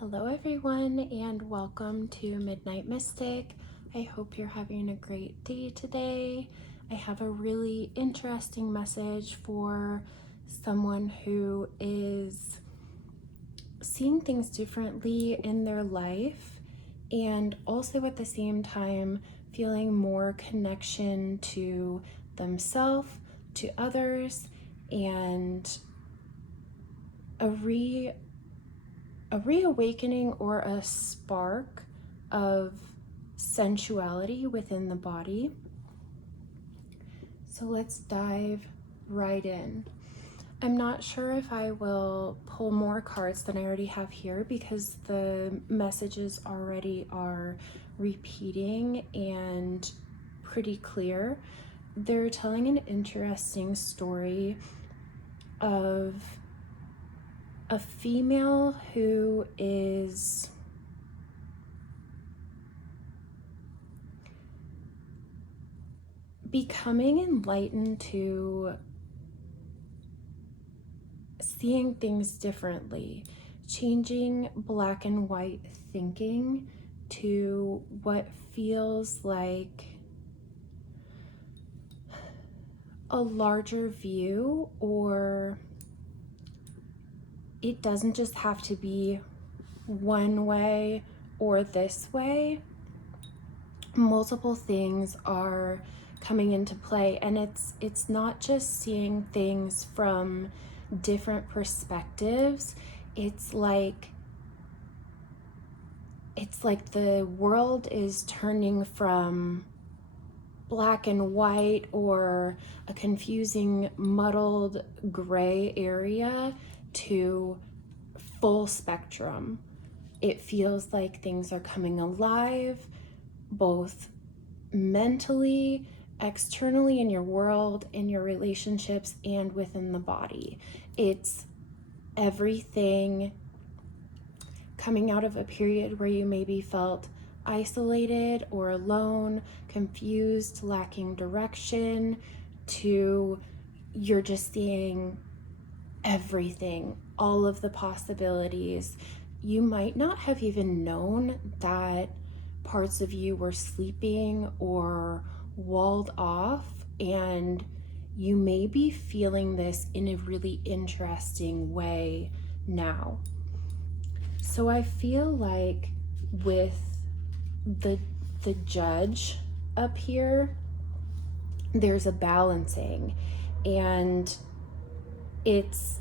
Hello everyone and welcome to MidnightMystic. I hope you're having a great day today. I have a really interesting message for someone who is seeing things differently in their life and also at the same time feeling more connection to themselves, to others, and a reawakening or a spark of sensuality within the body. So let's dive right in. I'm not sure if I will pull more cards than I already have here because the messages already are repeating and pretty clear. They're telling an interesting story of a female who is becoming enlightened to seeing things differently, changing black and white thinking to what feels like a larger view, or it doesn't just have to be one way or this way. Multiple things are coming into play, and it's not just seeing things from different perspectives. It's like the world is turning from black and white or a confusing muddled gray area to full spectrum. It feels like things are coming alive, both mentally, externally in your world, in your relationships, and within the body. It's everything coming out of a period where you maybe felt isolated or alone, confused, lacking direction, to you're just seeing everything, all of the possibilities. You might not have even known that parts of you were sleeping or walled off, and you may be feeling this in a really interesting way now. So I feel like with the judge up here, there's a balancing, and it's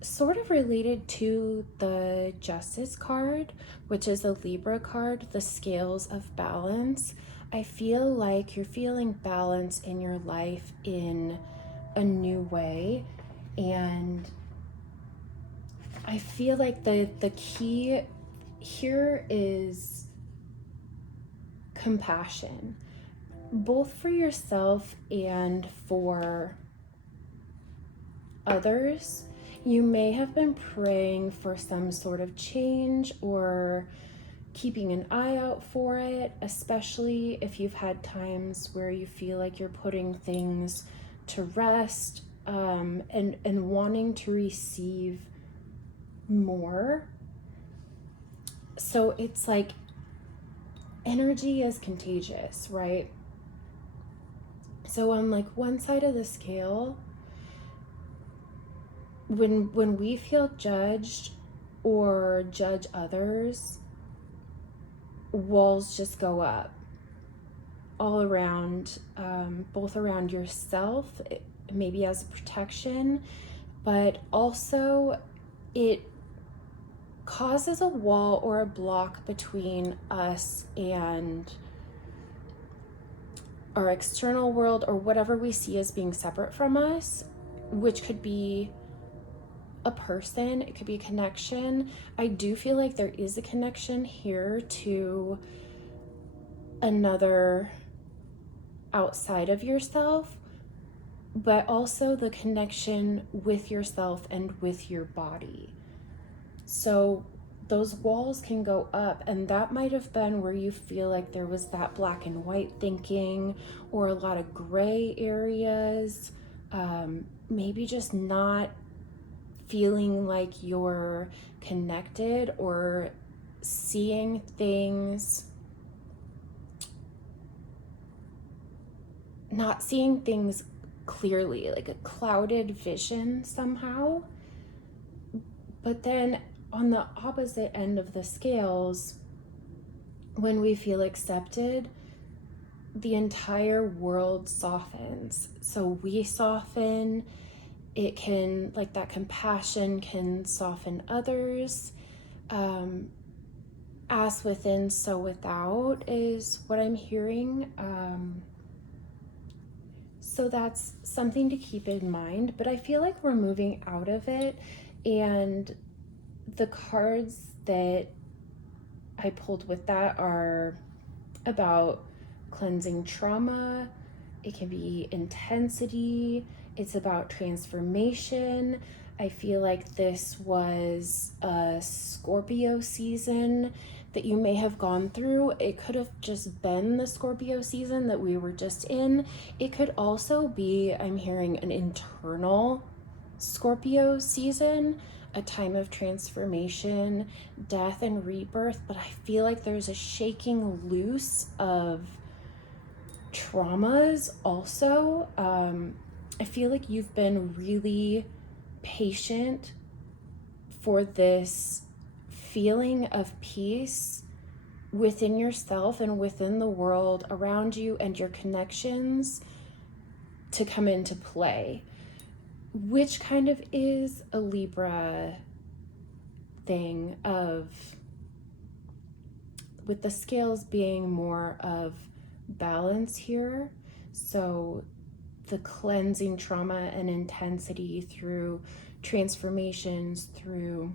sort of related to the Justice card, which is a Libra card, the scales of balance. I feel like you're feeling balance in your life in a new way, and I feel like the key here is compassion, both for yourself and for others. You may have been praying for some sort of change or keeping an eye out for it, especially if you've had times where you feel like you're putting things to rest, and wanting to receive more. So it's like energy is contagious, right? So on like one side of the scale, when we feel judged or judge others, walls just go up all around, both around yourself, maybe as protection, but also it causes a wall or a block between us and our external world, or whatever we see as being separate from us, which could be a person, it could be a connection. I do feel like there is a connection here to another outside of yourself, but also the connection with yourself and with your body. So those walls can go up, and that might have been where you feel like there was that black and white thinking or a lot of gray areas, maybe just not feeling like you're connected or seeing things, not seeing things clearly, like a clouded vision somehow. But then on the opposite end of the scales, when we feel accepted, the entire world softens. So we soften. It can, like, that compassion can soften others. As within, so without is what I'm hearing. So that's something to keep in mind. But I feel like we're moving out of it. And the cards that I pulled with that are about cleansing trauma. It can be intensity. It's about transformation. I feel like this was a Scorpio season that you may have gone through. It could have just been the Scorpio season that we were just in. It could also be, I'm hearing, an internal Scorpio season, a time of transformation, death, and rebirth. But I feel like there's a shaking loose of traumas also. I feel like you've been really patient for this feeling of peace within yourself and within the world around you and your connections to come into play, which kind of is a Libra thing, of with the scales being more of balance here. So the cleansing trauma and intensity through transformations, through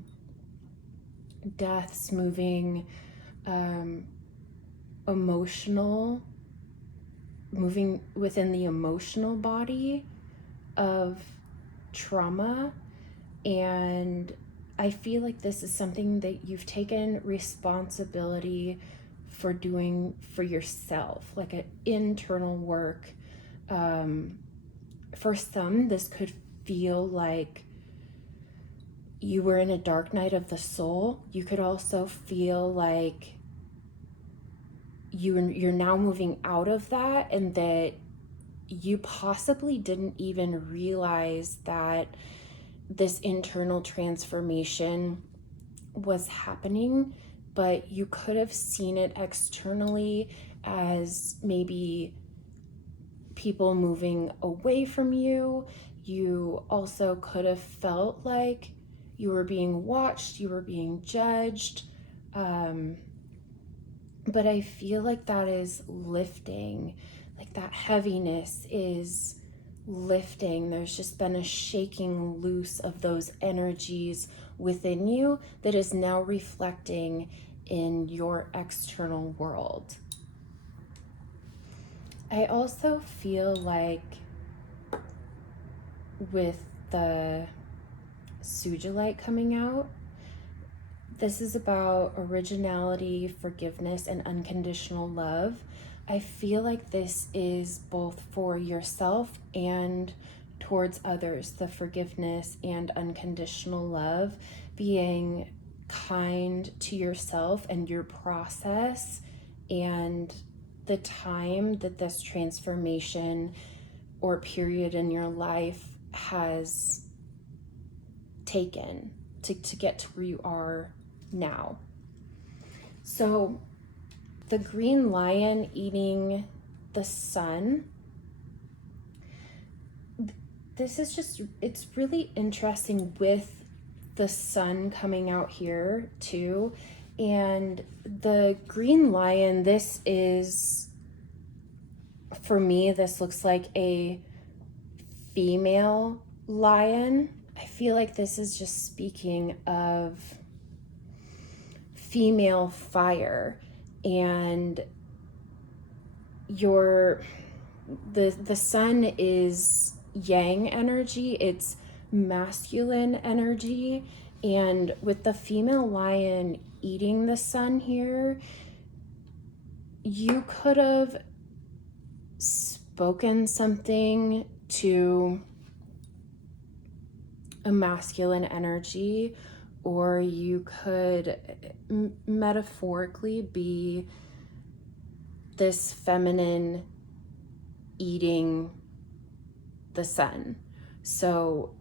deaths, moving moving within the emotional body of trauma. And I feel like this is something that you've taken responsibility for doing for yourself, like an internal work. For some, this could feel like you were in a dark night of the soul. You could also feel like you're now moving out of that, and that you possibly didn't even realize that this internal transformation was happening, but you could have seen it externally as maybe people moving away from you. You also could have felt like you were being watched, you were being judged. But I feel like that is lifting, like that heaviness is lifting. There's just been a shaking loose of those energies within you that is now reflecting in your external world. I also feel like with the Sujilite coming out, this is about originality, forgiveness, and unconditional love. I feel like this is both for yourself and towards others, the forgiveness and unconditional love, being kind to yourself and your process and the time that this transformation or period in your life has taken to get to where you are now. So the green lion eating the sun, this is just, it's really interesting with the sun coming out here too. And the green lion, this is, for me, this looks like a female lion. I feel like this is just speaking of female fire, and the sun is yang energy, it's masculine energy, And with the female lion eating the sun here, you could have spoken something to a masculine energy, or you could metaphorically be this feminine eating the sun. So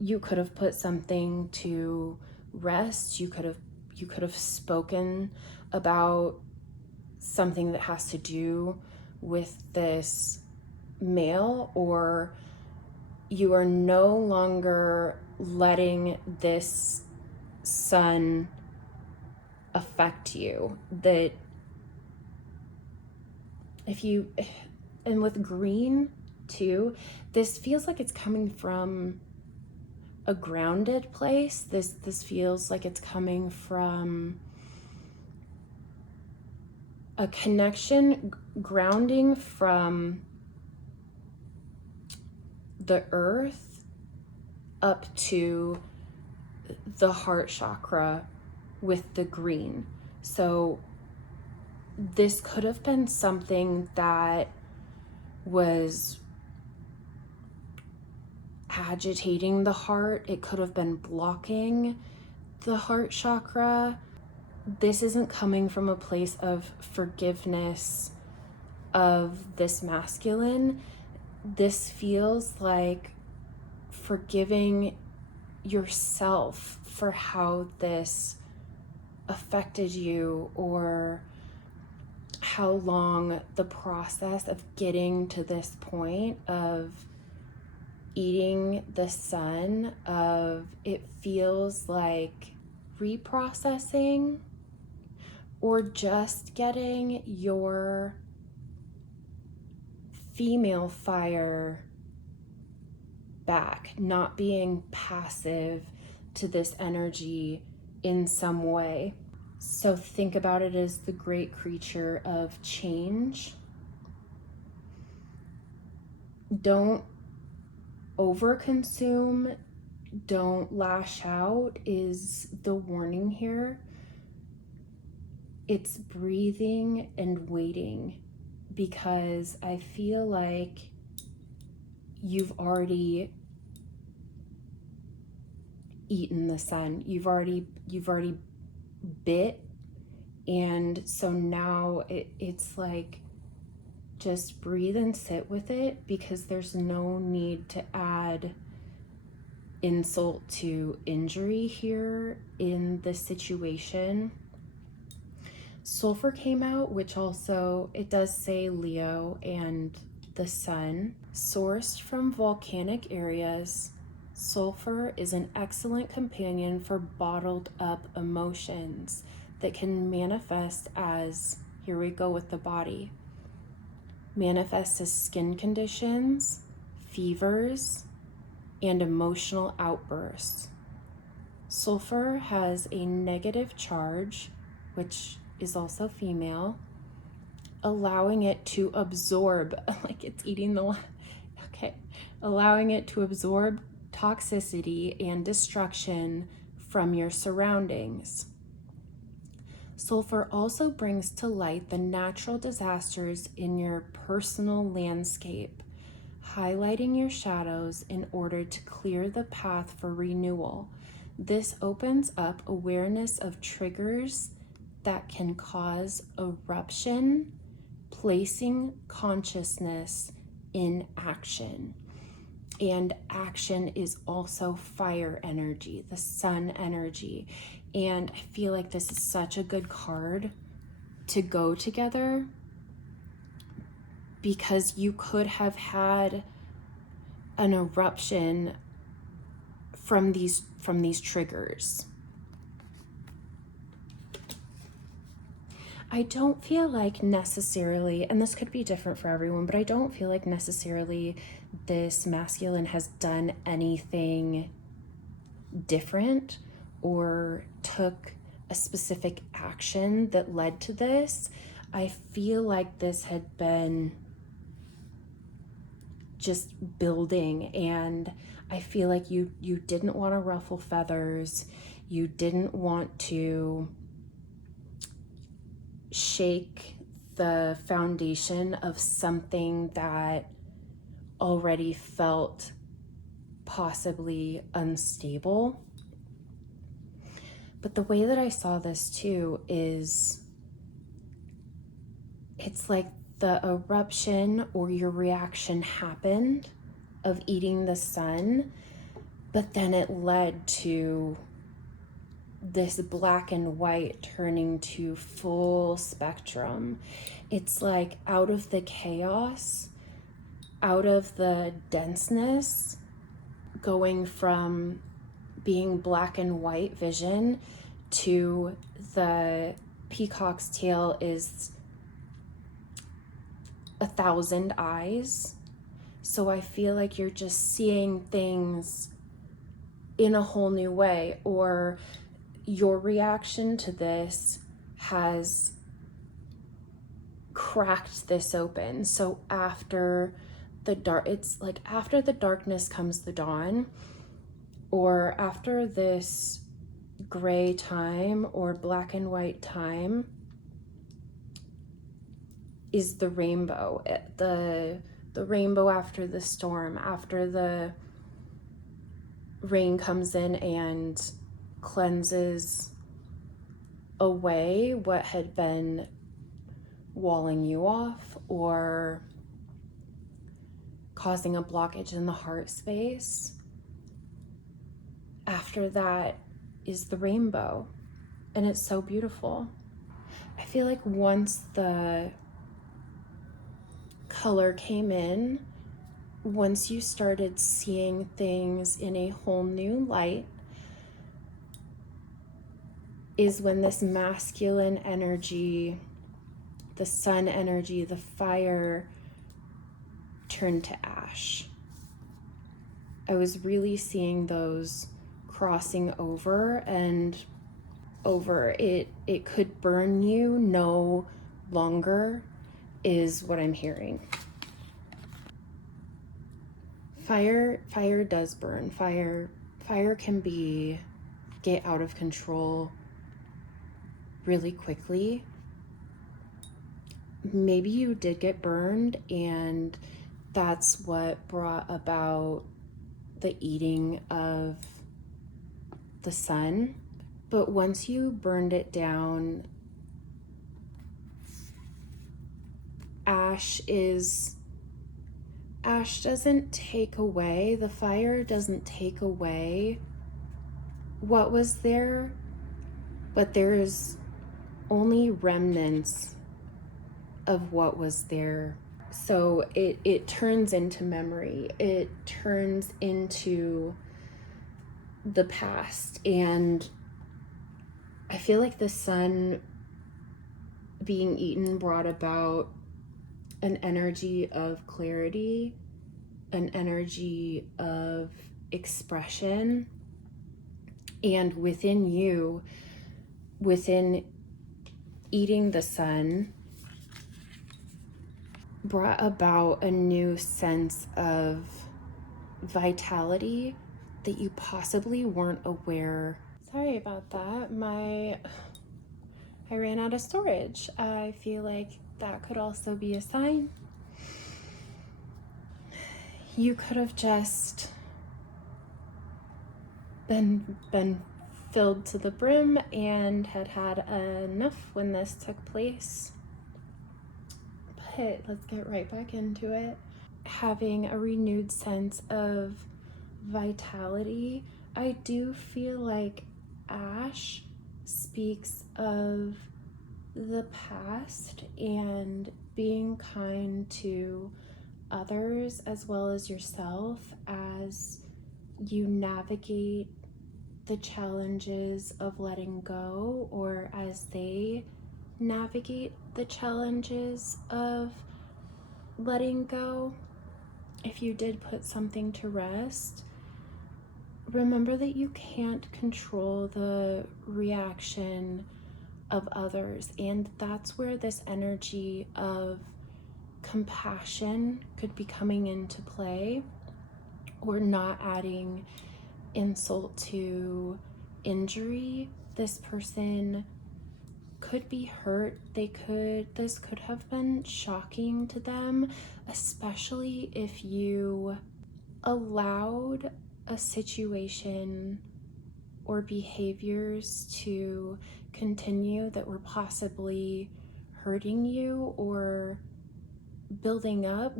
you could have put something to rest. You could have spoken about something that has to do with this male, or you are no longer letting this sun affect you. That and with green too, this feels like it's coming from a grounded place. This feels like it's coming from a connection, grounding from the earth up to the heart chakra with the green. So this could have been something that was agitating the heart. It could have been blocking the heart chakra. This isn't coming from a place of forgiveness of this masculine. This feels like forgiving yourself for how this affected you, or how long the process of getting to this point of eating the sun, of it feels like reprocessing, or just getting your female fire back, not being passive to this energy in some way. So think about it as the great creature of change. Don't overconsume, don't lash out is the warning here. It's breathing and waiting, because I feel like you've already eaten the sun. You've already bit, and so now it's like, just breathe and sit with it, because there's no need to add insult to injury here in this situation. Sulfur came out, which also, it does say Leo and the sun. Sourced from volcanic areas, sulfur is an excellent companion for bottled up emotions that can manifest as, here we go with the body, manifest as skin conditions, fevers, and emotional outbursts. Sulfur has a negative charge, which is also female, allowing it to absorb, like it's eating the, okay, allowing it to absorb toxicity and destruction from your surroundings. Sulfur also brings to light the natural disasters in your personal landscape, highlighting your shadows in order to clear the path for renewal. This opens up awareness of triggers that can cause eruption, placing consciousness in action. And action is also fire energy, the sun energy. And I feel like this is such a good card to go together, because you could have had an eruption from these triggers. I don't feel like necessarily, and this could be different for everyone, but I don't feel like necessarily this masculine has done anything different or took a specific action that led to this. I feel like this had been just building, and I feel like you didn't want to ruffle feathers. You didn't want to shake the foundation of something that already felt possibly unstable. But the way that I saw this too is it's like the eruption or your reaction happened of eating the sun, but then it led to this black and white turning to full spectrum. It's like out of the chaos, out of the denseness, going from being black and white vision to the peacock's tail is 1,000 eyes. So I feel like you're just seeing things in a whole new way, or your reaction to this has cracked this open. So after the dark, it's like after the darkness comes the dawn, or after this gray time or black and white time is the rainbow. The rainbow after the storm, after the rain comes in and cleanses away what had been walling you off or causing a blockage in the heart space. After that is the rainbow, and it's so beautiful. I feel like once the color came in, once you started seeing things in a whole new light, is when this masculine energy, the sun energy, the fire turned to ash. I was really seeing those crossing over and over. It could burn you no longer is what I'm hearing. Fire does burn. Fire can get out of control really quickly. Maybe you did get burned, and that's what brought about the eating of the sun. But once you burned it down, ash doesn't take away, the fire doesn't take away what was there, but there's only remnants of what was there. So it turns into memory. It turns into the past. And I feel like the sun being eaten brought about an energy of clarity, an energy of expression. And within you, within eating the sun, brought about a new sense of vitality that you possibly weren't aware. Sorry about that. I ran out of storage. I feel like that could also be a sign. You could have just been filled to the brim and had enough when this took place. But let's get right back into it. Having a renewed sense of vitality, I do feel like ash speaks of the past and being kind to others as well as yourself as you navigate the challenges of letting go, or as they navigate the challenges of letting go. If you did put something to rest, remember that you can't control the reaction of others, and that's where this energy of compassion could be coming into play, or not adding insult to injury. This person could be hurt. This could have been shocking to them, especially if you allowed a situation or behaviors to continue that were possibly hurting you or building up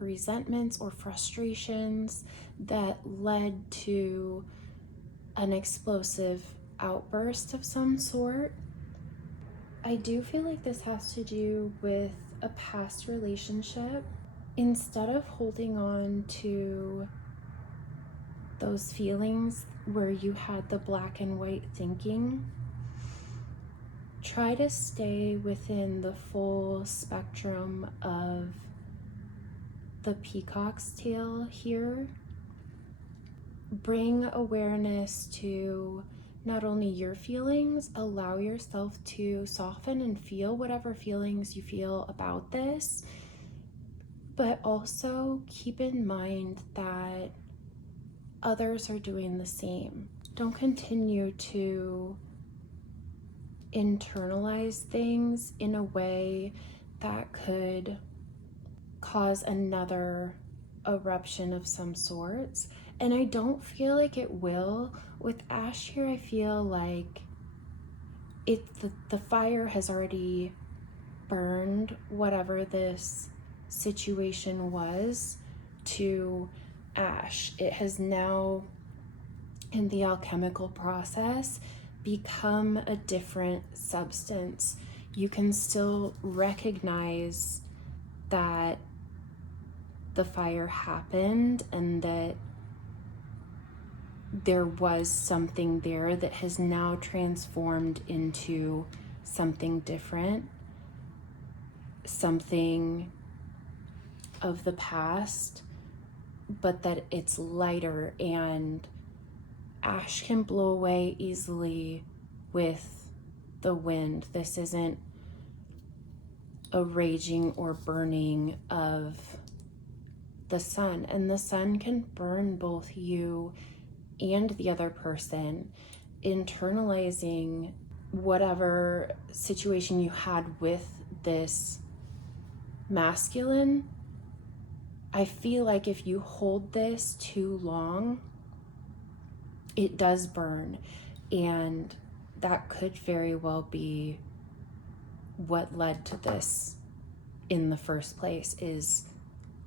resentments or frustrations that led to an explosive outburst of some sort. I do feel like this has to do with a past relationship. Instead of holding on to those feelings where you had the black and white thinking, try to stay within the full spectrum of the peacock's tail here. Bring awareness to not only your feelings, allow yourself to soften and feel whatever feelings you feel about this, but also keep in mind that others are doing the same. Don't continue to internalize things in a way that could cause another eruption of some sorts. And I don't feel like it will. With Ash here, I feel like the fire has already burned whatever this situation was to ash. It has now, in the alchemical process, become a different substance. You can still recognize that the fire happened and that there was something there that has now transformed into something different, something of the past, but that it's lighter, and ash can blow away easily with the wind. This isn't a raging or burning of the sun, and the sun can burn both you and the other person. Internalizing whatever situation you had with this masculine, I feel like if you hold this too long, it does burn, and that could very well be what led to this in the first place, is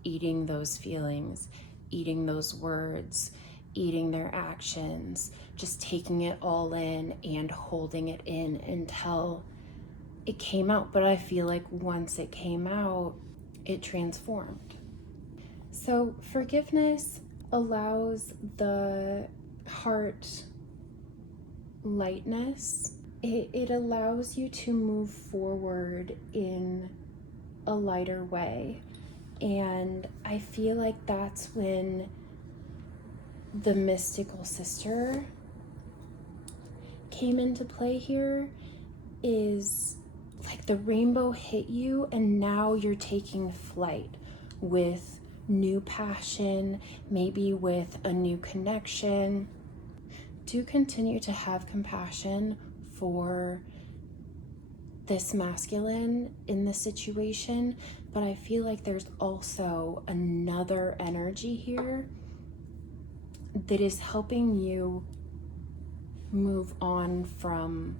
eating those feelings, eating those words, eating their actions, just taking it all in and holding it in until it came out. But I feel like once it came out, it transformed. So forgiveness allows the heart lightness. It allows you to move forward in a lighter way. And I feel like that's when the mystical sister came into play here, is like the rainbow hit you and now you're taking flight with new passion, maybe with a new connection. Do continue to have compassion for this masculine in this situation, but I feel like there's also another energy here that is helping you move on from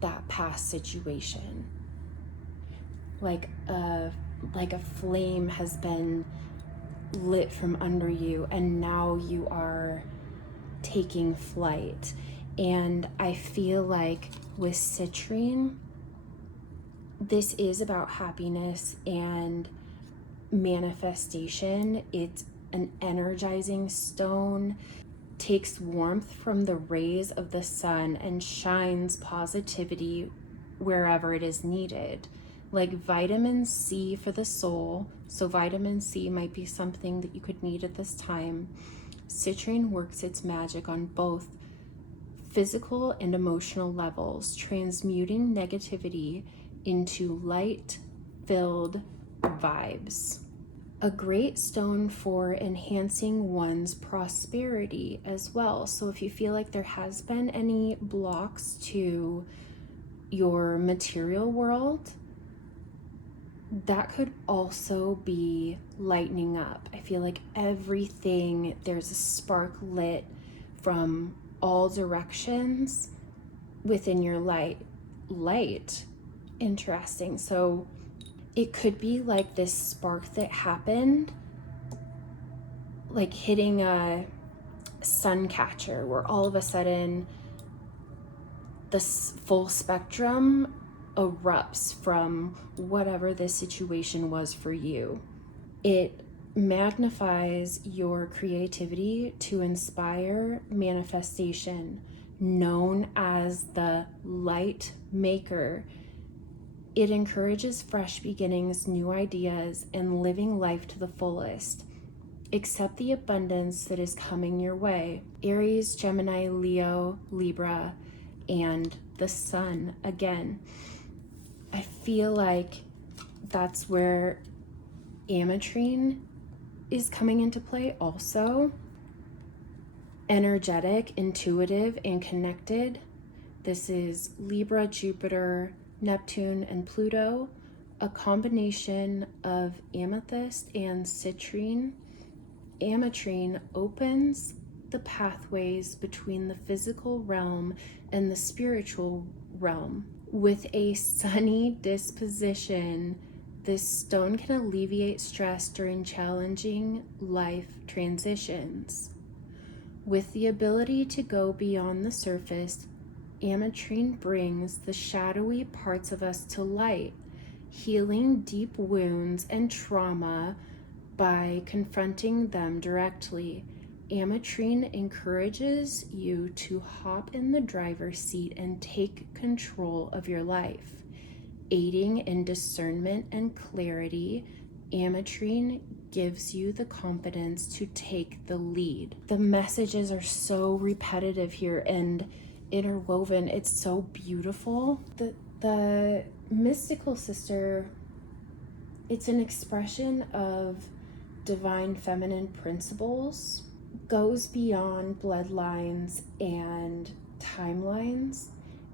that past situation. Like a flame has been lit from under you and now you are taking flight. And I feel like with citrine, this is about happiness and manifestation. It's an energizing stone, takes warmth from the rays of the sun and shines positivity wherever it is needed. Like vitamin C for the soul. So vitamin C might be something that you could need at this time. Citrine works its magic on both physical and emotional levels, transmuting negativity into light-filled vibes. A great stone for enhancing one's prosperity as well. So if you feel like there has been any blocks to your material world, that could also be lightening up. I feel like everything, there's a spark lit from all directions within your light. Interesting. So it could be like this spark that happened, like hitting a sun catcher, where all of a sudden the full spectrum erupts from whatever this situation was for you. It magnifies your creativity to inspire manifestation, known as the light maker. It encourages fresh beginnings, new ideas, and living life to the fullest. Accept the abundance that is coming your way. Aries, Gemini, Leo, Libra, and the sun again. I feel like that's where ametrine is coming into play also. Energetic, intuitive, and connected. This is Libra, Jupiter, Neptune, and Pluto, a combination of amethyst and citrine. Ametrine opens the pathways between the physical realm and the spiritual realm. With a sunny disposition, this stone can alleviate stress during challenging life transitions. With the ability to go beyond the surface, ametrine brings the shadowy parts of us to light, healing deep wounds and trauma by confronting them directly. Ametrine encourages you to hop in the driver's seat and take control of your life. Aiding in discernment and clarity, ametrine gives you the confidence to take the lead. The messages are so repetitive here and interwoven. It's so beautiful. The mystical sister, it's an expression of divine feminine principles, goes beyond bloodlines and timelines.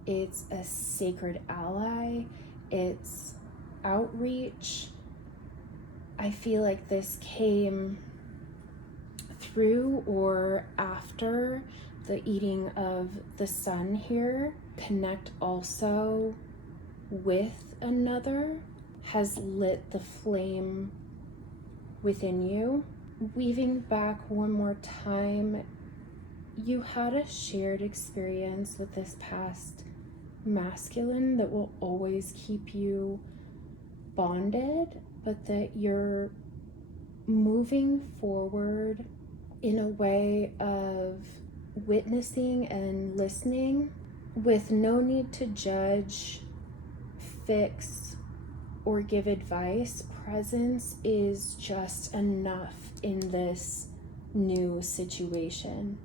It's a sacred ally. It's outreach. I feel like this came through or after the eating of the sun here. Connect also with another has lit the flame within you. Weaving back one more time, you had a shared experience with this past masculine that will always keep you bonded, but that you're moving forward in a way of witnessing and listening with no need to judge, fix, or give advice. Presence is just enough in this new situation.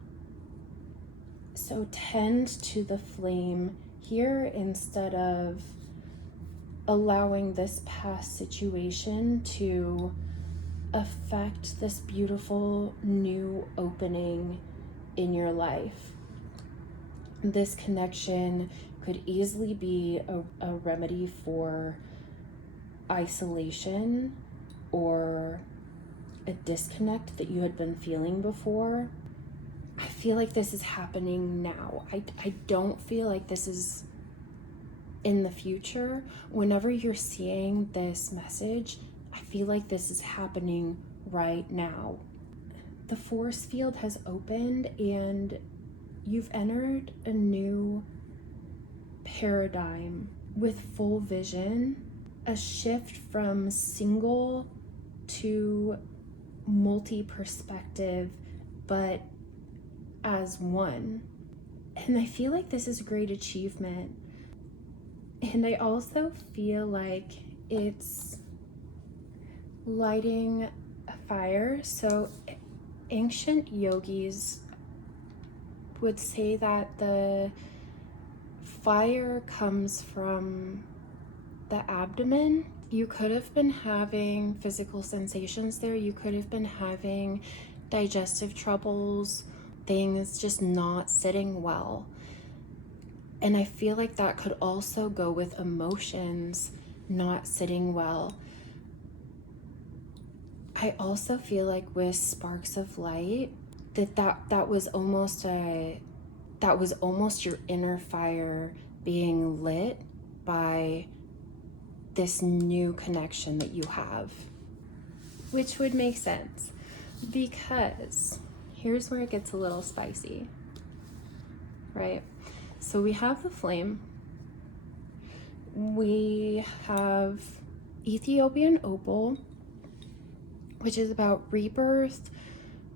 So tend to the flame here instead of allowing this past situation to affect this beautiful new opening in your life. This connection could easily be a remedy for isolation or a disconnect that you had been feeling before. I feel like this is happening now. I don't feel like this is in the future. Whenever you're seeing this message, I feel like this is happening right now. The force field has opened and you've entered a new paradigm with full vision, a shift from single to multi-perspective, but as one. And I feel like this is a great achievement. And I also feel like it's lighting a fire. So ancient yogis would say that the fire comes from the abdomen, You could have been having physical sensations there. You could have been having digestive troubles, things just not sitting well. And I feel like that could also go with emotions not sitting well. I also feel like with sparks of light, that was almost your inner fire being lit by this new connection that you have, which would make sense, because here's where it gets a little spicy, right? So we have the flame, we have Ethiopian opal, which is about rebirth,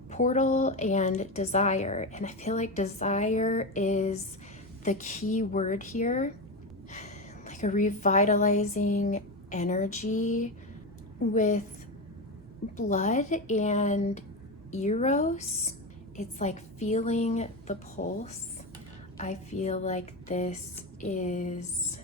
portal, and desire. And I feel like desire is the key word here, like a revitalizing energy with blood and eros. It's like feeling the pulse. I feel like this is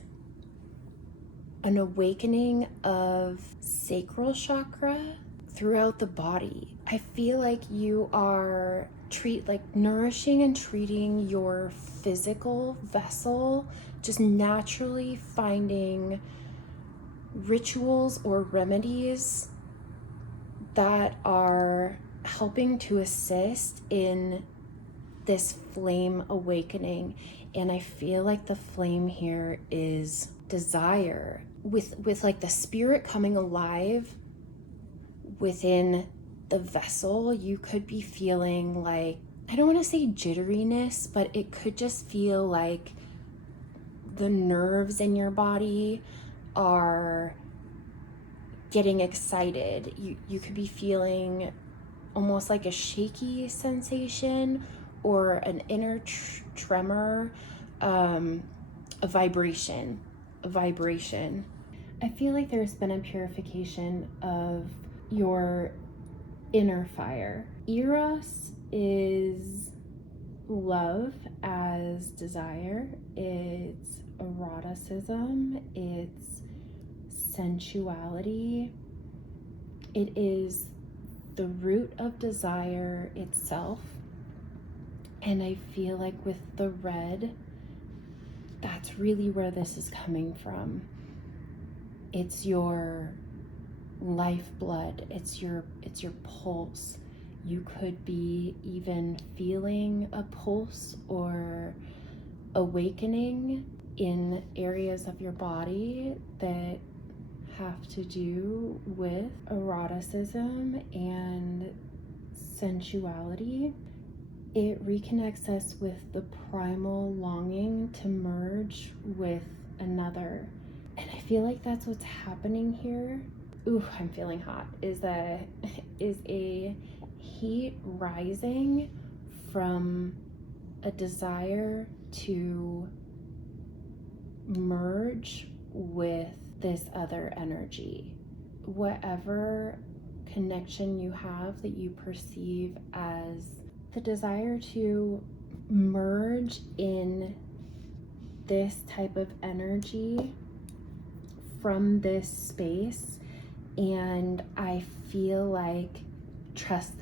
an awakening of sacral chakra throughout the body. I feel like you are nourishing and treating your physical vessel, just naturally finding rituals or remedies that are helping to assist in this flame awakening. And I feel like the flame here is desire, with like the spirit coming alive within the vessel. You could be feeling like, I don't want to say jitteriness, but it could just feel like the nerves in your body are getting excited. You could be feeling almost like a shaky sensation or an inner tremor, a vibration. I feel like there's been a purification of your inner fire. Eros is love as desire. It's eroticism. It's sensuality. It is the root of desire itself. And I feel like with the red, that's really where this is coming from. It's your lifeblood, it's your pulse. You could be even feeling a pulse or awakening in areas of your body that have to do with eroticism and sensuality. It reconnects us with the primal longing to merge with another. And I feel like that's what's happening here. Ooh, I'm feeling hot. Is a heat rising from a desire to merge with this other energy. Whatever connection you have that you perceive as the desire to merge in this type of energy from this space. And I feel like trust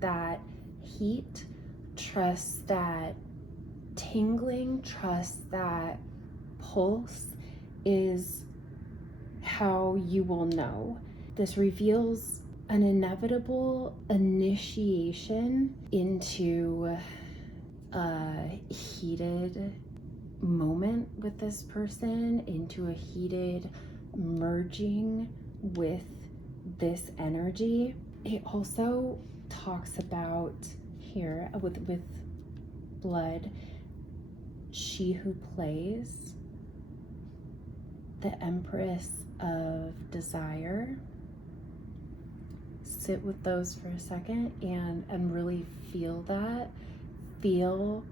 that heat, trust that tingling, trust that pulse is how you will know. This reveals an inevitable initiation into a heated moment with this person, into a heated merging with this energy. It also talks about here with blood, she who plays, the Empress of Desire. Sit with those for a second and really feel that. You'll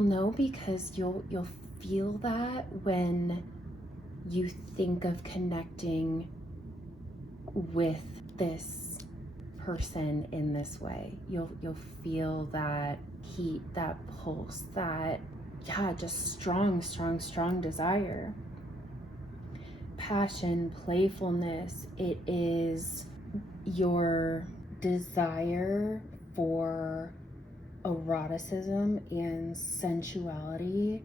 know, because you'll feel that when you think of connecting with this person in this way. You'll feel that heat, that pulse, that just strong desire. passion, playfulness. It is your desire for eroticism and sensuality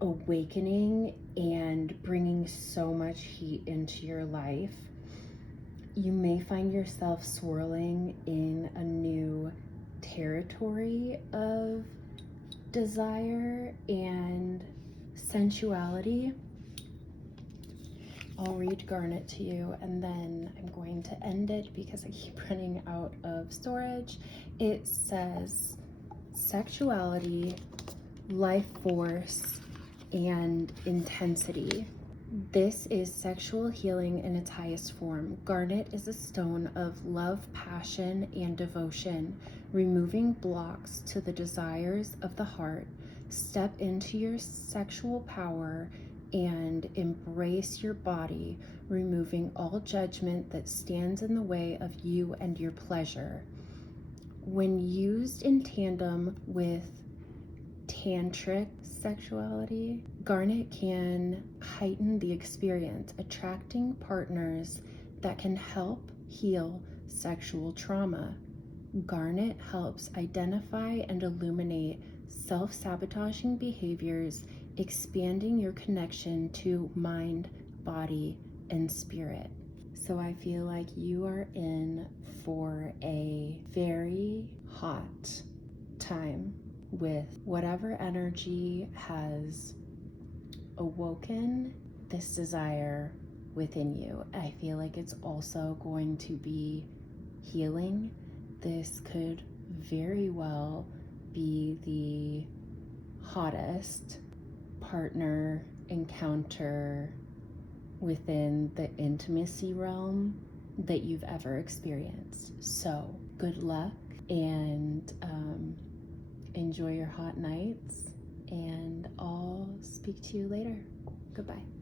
awakening and bringing so much heat into your life. You may find yourself swirling in a new territory of desire and sensuality. I'll read Garnet to you and then I'm going to end it because I keep running out of storage. It says, sexuality, life force, and intensity. This is sexual healing in its highest form. Garnet is a stone of love, passion, and devotion, removing blocks to the desires of the heart. Step into your sexual power and embrace your body, removing all judgment that stands in the way of you and your pleasure. When used in tandem with tantric sexuality, Garnet can heighten the experience, attracting partners that can help heal sexual trauma. Garnet helps identify and illuminate self-sabotaging behaviors, expanding your connection to mind, body, and spirit. So I feel like you are in for a very hot time with whatever energy has awoken this desire within you. I feel like it's also going to be healing. This could very well be the hottest partner encounter within the intimacy realm that you've ever experienced. So good luck and enjoy your hot nights, and I'll speak to you later. Goodbye.